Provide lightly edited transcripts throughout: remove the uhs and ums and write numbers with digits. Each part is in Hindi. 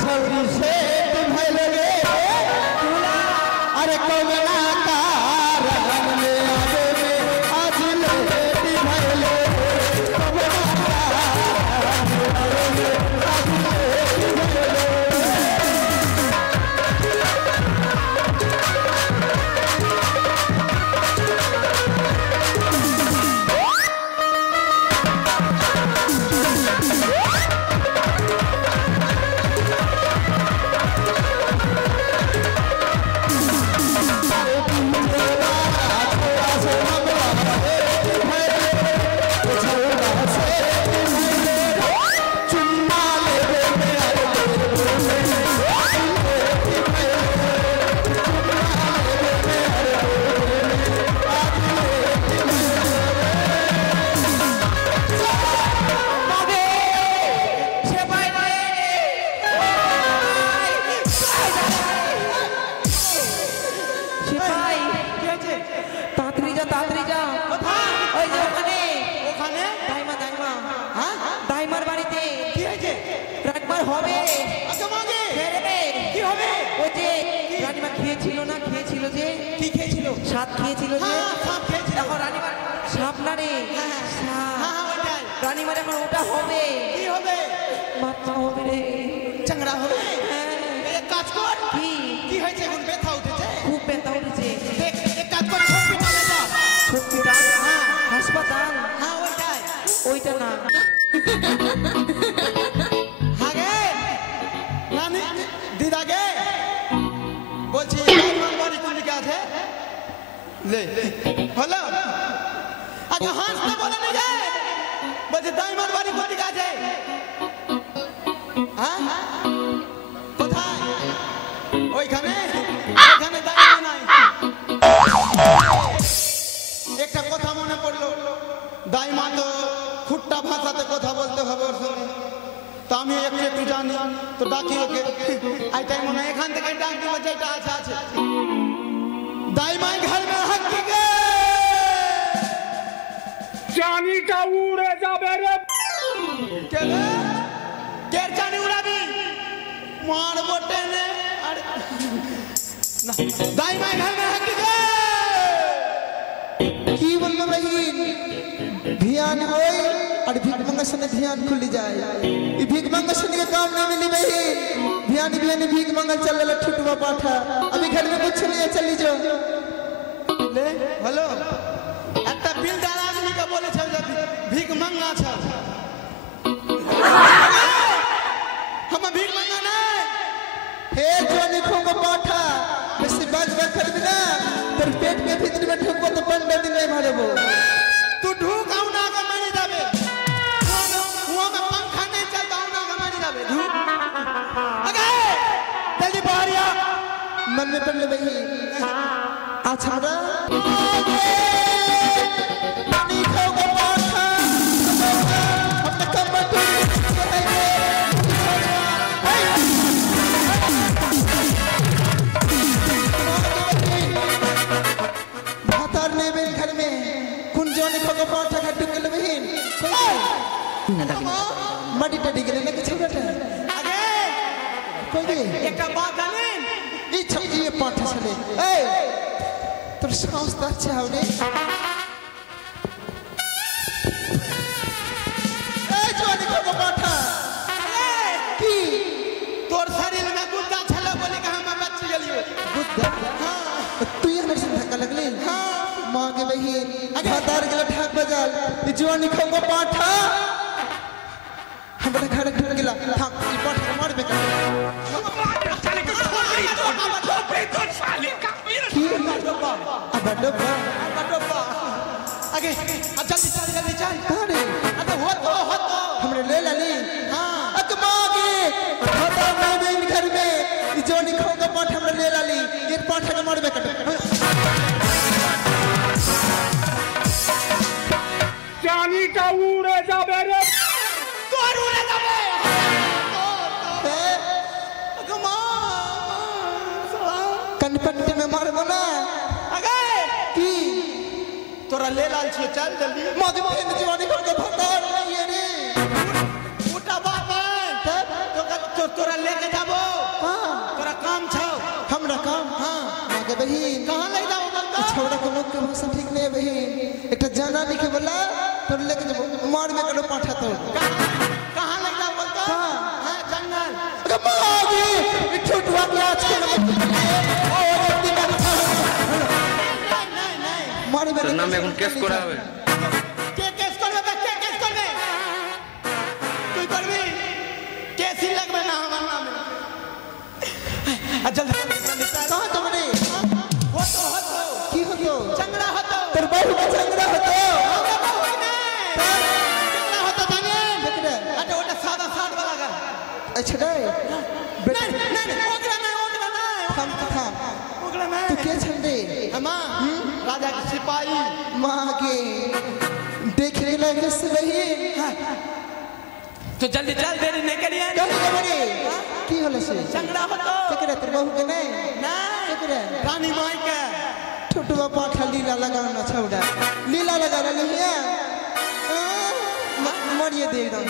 छौरी से भइल गे अरे कौना कारण में आगे में आज लेट भइल कौना कारण में आगे में आज लेट तोरा ले लाल छियो चल जल्दी मगे फिर जवानी को भतार ये रे उठा बाप तो तोरा लेके जाबो बहन एक जाना लिखे बोला तो लेके जब मार में करो पाठा तो कहाँ लग जाओ बोलता हाँ जंगल अरे मागी इठुटवा के आज के नहीं मार में तो नाम এখন কেস করা হবে কে কেস করবে কে কেস করবে তুই করবি কেস ही लगবে ना हमारे नाम में जल्दी कहां तुमने हो तो की हो तो चंगड़ा हो तो तेरे बहू का झगड़ा हो तो चंगड़ा हो तो जाने देख रे अरे वो सादा साद वाला का अच्छा नहीं नहीं ओकरा नहीं हम था ओकरा नहीं तू क्या छंदे हमा राजा के सिपाही मागे देखने लगे से नहीं तो जल्दी चल देरी नहीं करिए कल कमरे की होले से चंगड़ा हो तो देख रे तेरे बहू के नहीं देख रे रानी माई के ठुटवा पाठा लीला लगाना छौड़ा लीला लगा रही है मरिए दे एकदम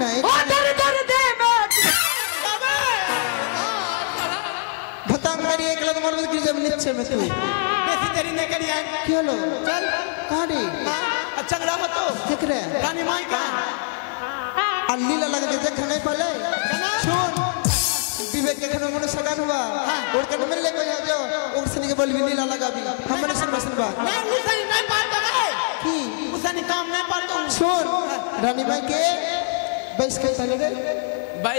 नहीं दे मत बता मेरी एक लग मर गिर जब नीचे में तू बेसी देरी नहीं करिए की होलो चल कहां रे चंगड़ा हो तो देख रे रानी माई का लीला लगा के देख नहीं पले सुन विवेक के खनो मन सगान हुआ और कन मिल ले कोई जो और सनी के बोल भी लीला लगा भी हमने सुन बात नहीं उसने नहीं पाता है की उसने काम नहीं पाता सुन रानी भाई के 22 के साल रे भाई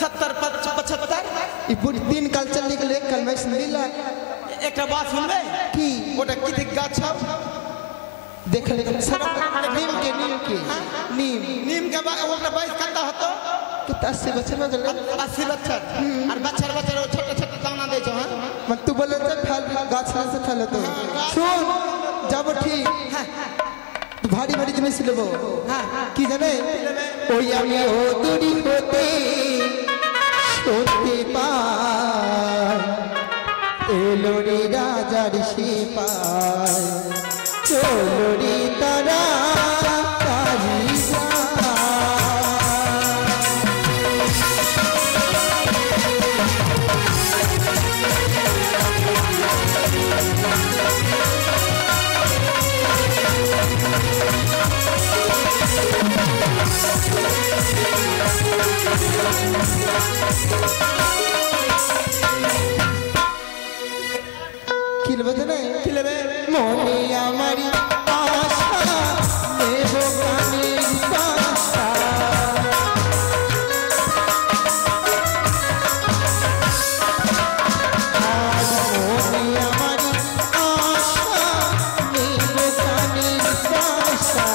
70 75 ई पूरी 3 काल चल निकले कल मैं सुन लीला एक बात सुनबे की ओटा किति गाछ देख ले सारा नीम के नीम के ओकरा 22 कत्ता होतो कितना से बच्चा में गले 80 बच्चा और बच्चा छोटे छोटे दाना दे छो हां मत तू बोले तो फल गाछ से फल तो सुन जब ठीक तू भारी भारी जिनिस से लेबो की जाने ओ यामी हो दूरी होते सोते पार एलोरी राजा ऋषि पार चोलोरी तारा किलबे नहीं खिलबे मोनी हमारी आशा देवो कानी पाशा आज मोनी हमारी आशा देवो कानी पाशा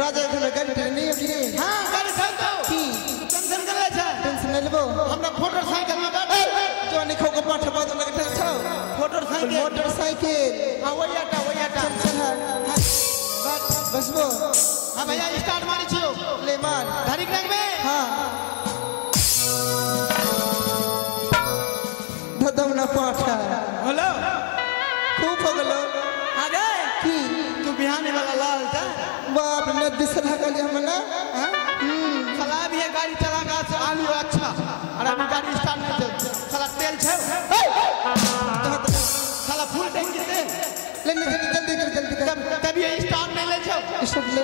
राजा के गाड़ी नहीं है कि हां गाड़ी चल तो की टेंशन कर ले छ टेंशन नहीं लेबो हमरा मोटरसाइकिल में बैठ जो निखो को पाठ बाद लगे टेंशन छो मोटरसाइकिल हां वही आटा चल चल बस वो हां भैया स्टार्ट मारी छियो ले मार धारी रंग में हां धदम ना पाठा हेलो खूब हो गलो आ गए की तू बिहाने वाला लाल था बाप ने दिसला का हम ना चला भी है गाड़ी चला का से आलियो अच्छा और अभी गाड़ी स्टार्ट नहीं चल साला तेल छे साला फुल टैंकी तेल ले जल्दी कर तभी ये स्टार्ट नहीं ले छो स्टार्ट ले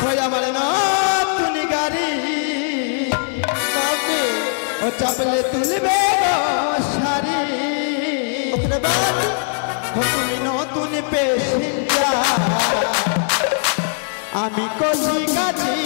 भैया मारे ना तूने गाड़ी बापे ओ चपले तुलबे सारी ओकरे बाद তুমি নতুন পেশেঞ্জার আমি কচি কাছি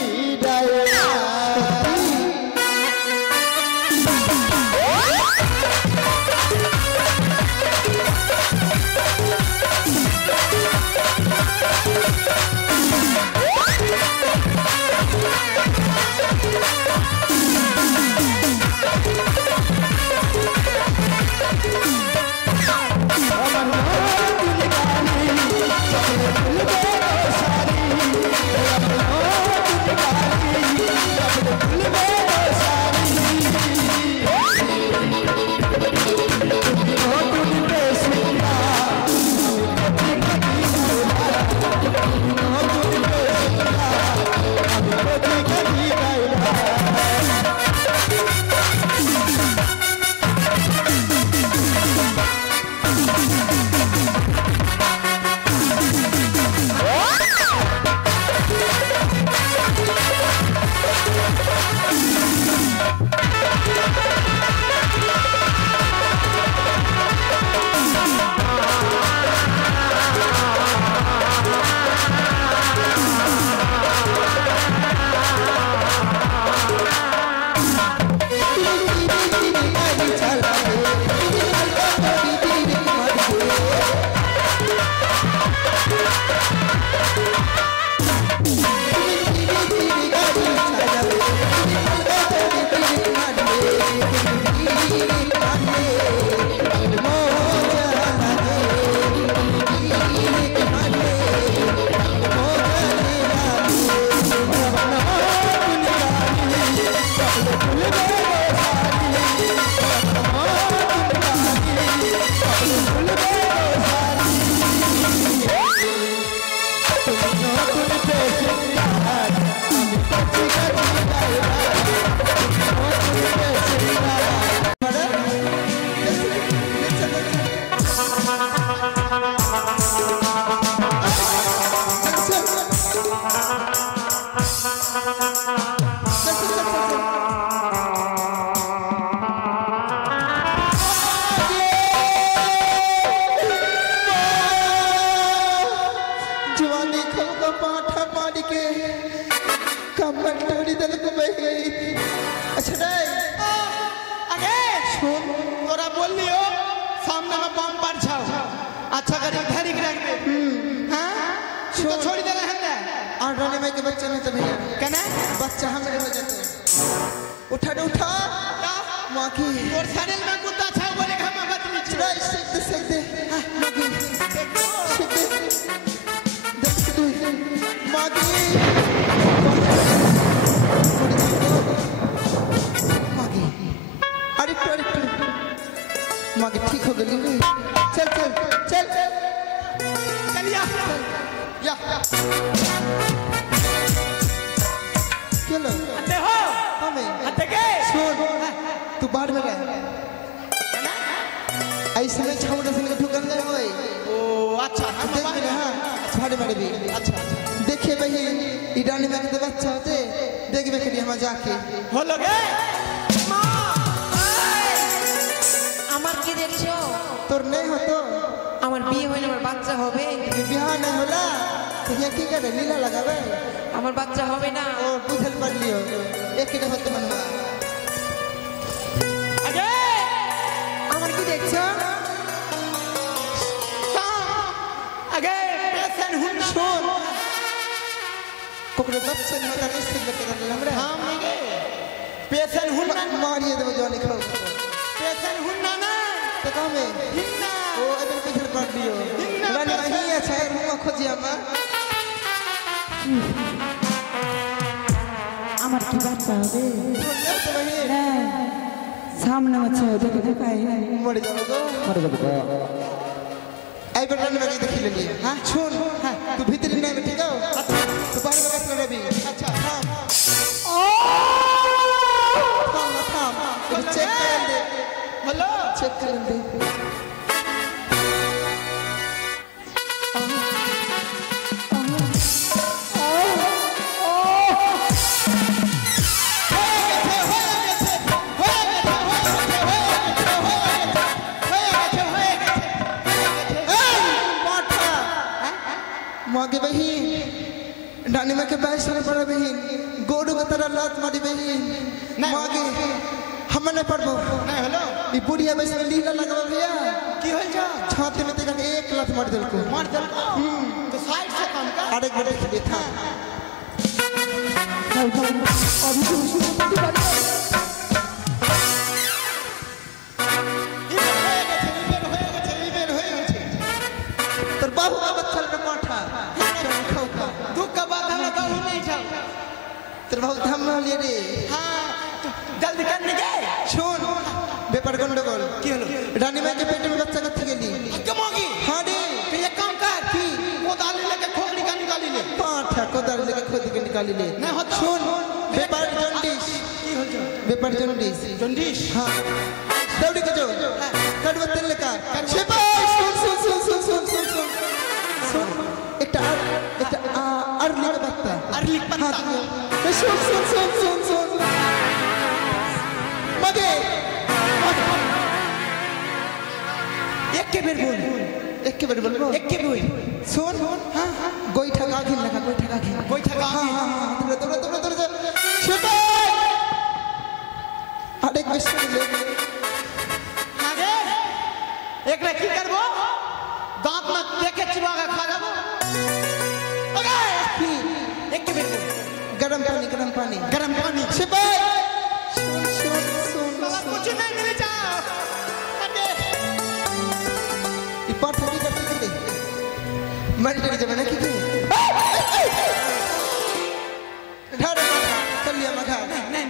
बेर बोल एक के बार बोलबो एक के बोल सुन हां गोईठा गाघिन लगा गोईठा गाघिन हां हां दौड़ छोटे अरे कृष्ण ले आगे एक रे की करबो दांत में देखे चिबा के खा जाबो ओके एक के बेर बोल गरम पानी सिपाही सुन बाबा कुछ नहीं मिले जाओ आगे ई पाठ की करते करते मर डर जब ना की ढाड़ चल लिया मखा नहीं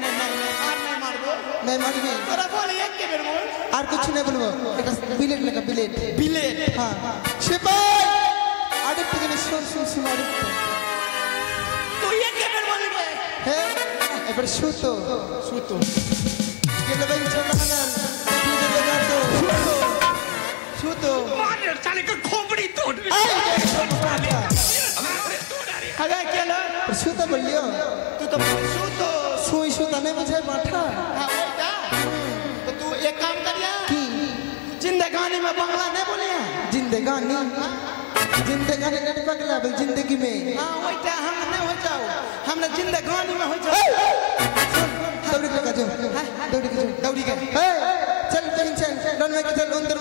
आर नहीं मार दो नहीं मार भी तोरा बोल एक के बेर बोल और कुछ नहीं बोलबो एक बिलेट लगा बिलेट हां सिपाही अरे तुझे सुन अरे तू एक के बेर बोल गे हे एबर शूतो के लबई छोटा हनन तुझे लगा तो शूतो मार साले का खोपड़ी तोड़ आगे के लो शूतो बोलियो तू तो शूतो शूता नहीं मुझे माठा हां बेटा तो तू एक काम करिया की जिंदगानी में बंगला नहीं बोलिया जिंदगानी नहीं पगला बल जिंदगी में हां ओइटा हम नहीं हो जाओ हमने जिंदगानी में हो जाओ दौड़ी के जो दौड़ी के चल बहन चल रनवे के चल अंदर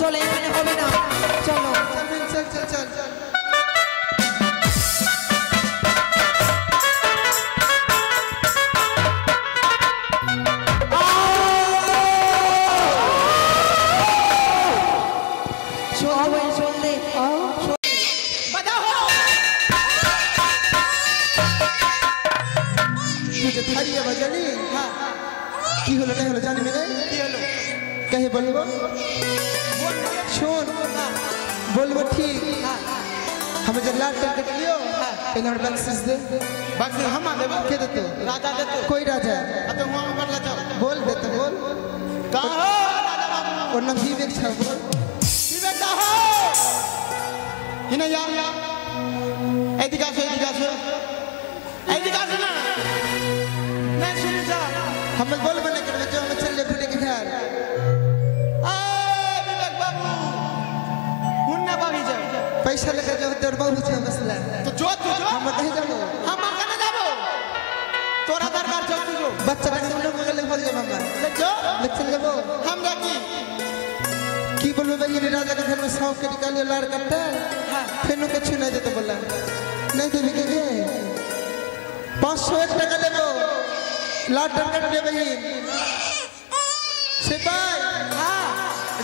चलो এখানে হবে না চলো चल तुझे थारी बजली हां की हलो नहीं हलो जानी में की हलो कहे बोलबो सुन बोलबो ठीक हमें जब लाट कर लियो पहले हम बक्सिस दे बक्सिस हम देबो के दे तो राजा दे तो कोई राजा तो हुआ कर ला जाओ बोल दे तो बोल कहां हो राजा बाबू और ना विवेक छा बोल विवेक कहां हिना या एदिका से ना मैं सुन जा हम बोल बने कर जो हम चल ले फुटे के घर आ विवेक बाबू हुन्ना बाबी जा पैसा लेकर जो दर बहुत है मसला तो जो हम कहीं जाओ हम कने जाबो तोरा दरबार जो तू जो बच्चा का सब लोग ले बोल जा मम्मा ले जो ले चल जाबो हमरा की बोलबो भाई ये राजा के घर में सौंफ के निकालियो लाड़ कट्टा फेनु के छू नहीं देते बोला नहीं देबी के 501 টাকা लेबो लाट टंगट दे बहिन सिपाही हां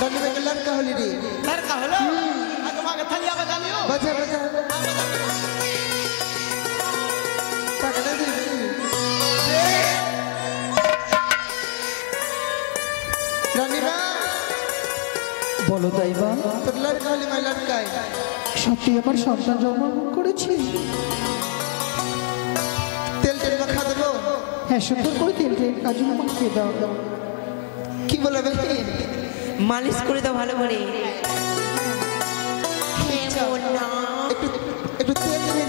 डली में लड़का होली रे लड़का हलो आगमा के थलिया बजा लियो बजा पकड़ दे रानी बा বলো তাইবা तो लड़का होली में लड़का है সত্যি আমার সন্তান জন্মগ্রহণ করেছে तेल मखा देबो হ্যাঁ সুন্দর করে তেলকে কাজু মাখিয়ে দাও की बोला बहिन मालिश করে দাও ভালো করে একটু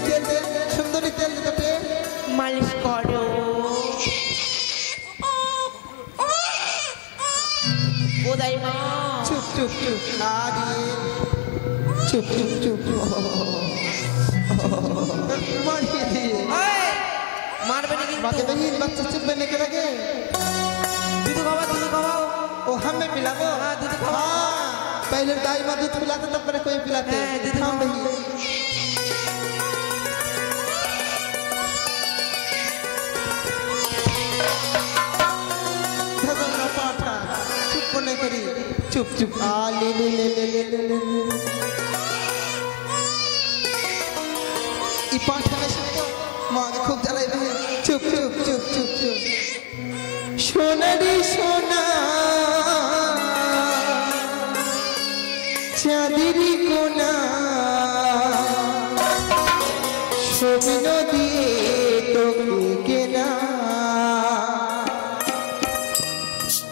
তেল দে সুন্দরী তেল দে তো মালিশ করো বোধাই মা चुप आगे चुप मारिए दिए মারবে না बाकी কিন্তু बहन बच्चा चुप बने के लगे দুধ খাওয়াও ओ हमें पिलाओ हाँ, दूध खाओ। हाँ, पहले गाय माँ दूध पिलाते तब मेरे कोई पिलाते हाँ, दूध हाँ खाओ। बहन भगवान पाठा चुप नहीं करी चुप आ ले ई पाठा में सुनो माँ के खूब जलाई बहन चुप सोनरी सोना चांदनी कोना शोभिनो दिए तो के ना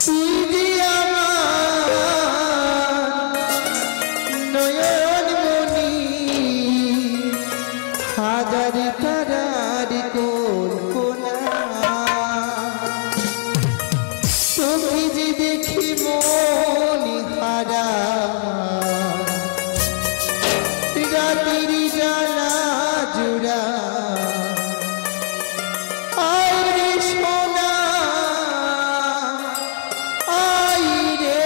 তুই দিয়া নয়ন মনি হাজারি তারারি কোন কোনা চোখে যে দেখি মন হারা রাতের জ্বালা জোড়া আয় রে সোনা আয় রে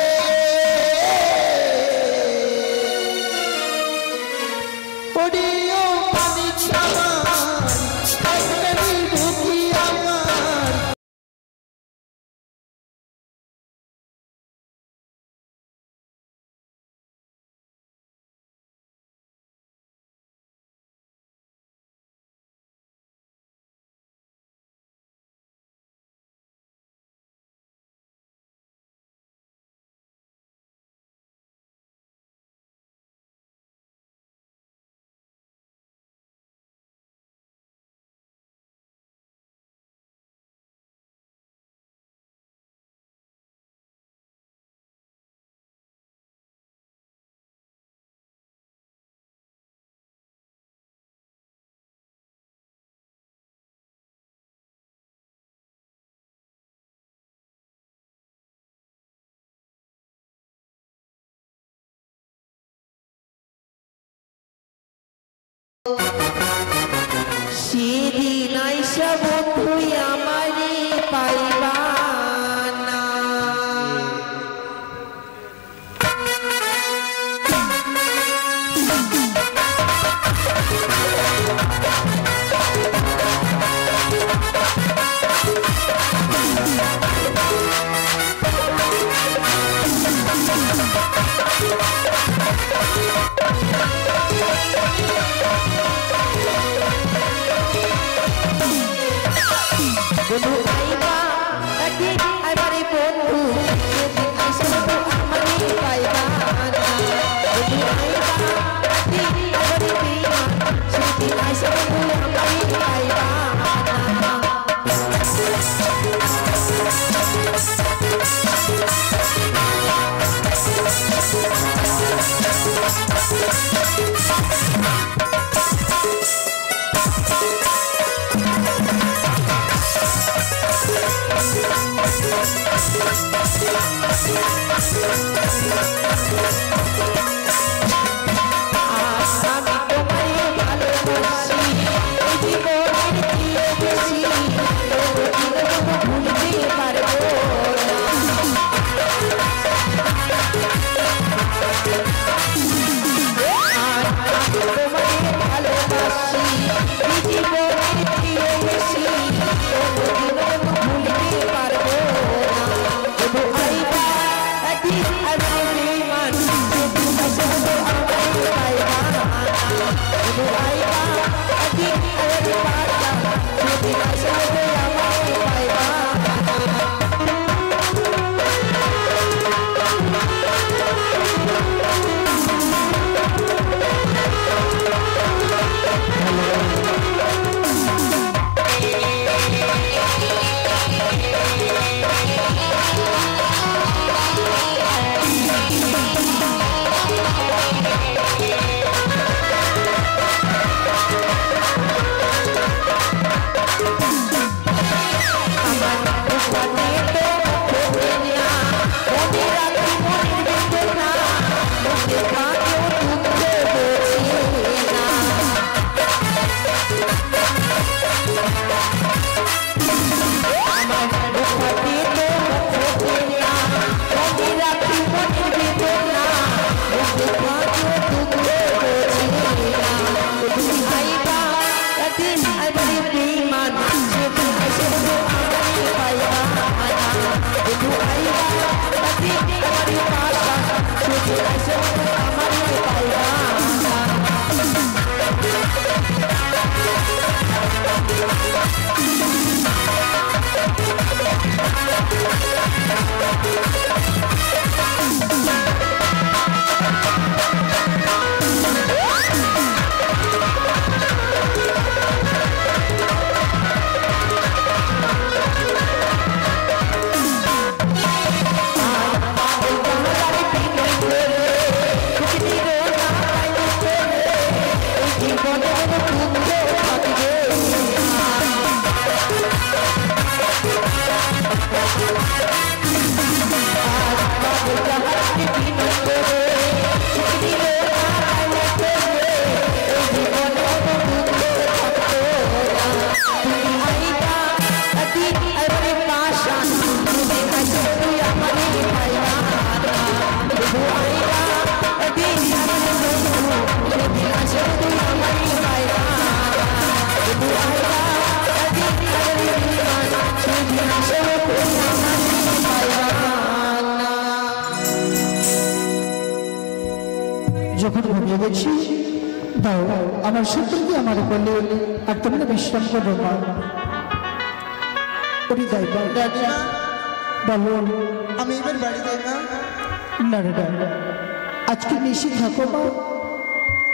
ওডিও পানি চামার একটাই বুকি আমার সেদিন আইসা বন্ধু আমারে পাইবা না বন্ধু আইবা একদিন আইবারে বন্ধু সেদিন আইসা বন্ধু আমারে পাইবা না বন্ধু আইবা একদিন আইবারে প্রিয়া সেদিন আইসা বন্ধু আমারে পাইবা না যখন ঘুমিয়ে গেছি দাও আমার সুন্দরকে আমার বলে আর তোমরা বিশ্রাম করবো মা ওটি দাই দাদিমা বলো আমি এবার বাড়ি যাই মা না রে না আজকে নিশ্চিত থাকো মা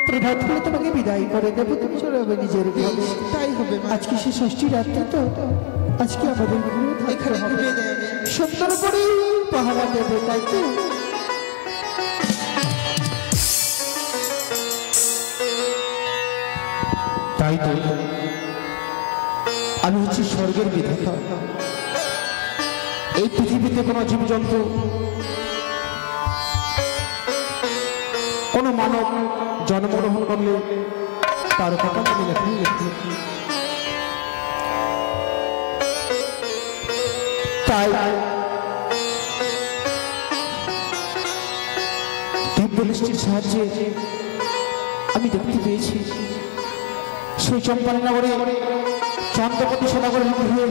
প্রভাত করে তোমাকে বিদায় করে দেবো তুমি চলে যাবে নিজের ঘরে তাই হবে মা আজকে সে ষষ্ঠী রাত্রে তো আজকে আমাদের ঘুমিয়ে থাকতে এখানে হবে ঘুমিয়ে যাই আমি সুন্দর করে পাহারা দেবে তাই তো তাই তো আমি হচ্ছি স্বর্গের বিধাতা এই পৃথিবীতে কোনো জীবজন্তু কোনো মানব জন্মগ্রহণ করলে তার কথা আমি লেখাই লিখতে তাই দিব্য দৃষ্টির সাহায্যে আমি দেখতে পেয়েছি সেই চম্পালী নগরে চন্দ্রপতি সদাগরের গৃহে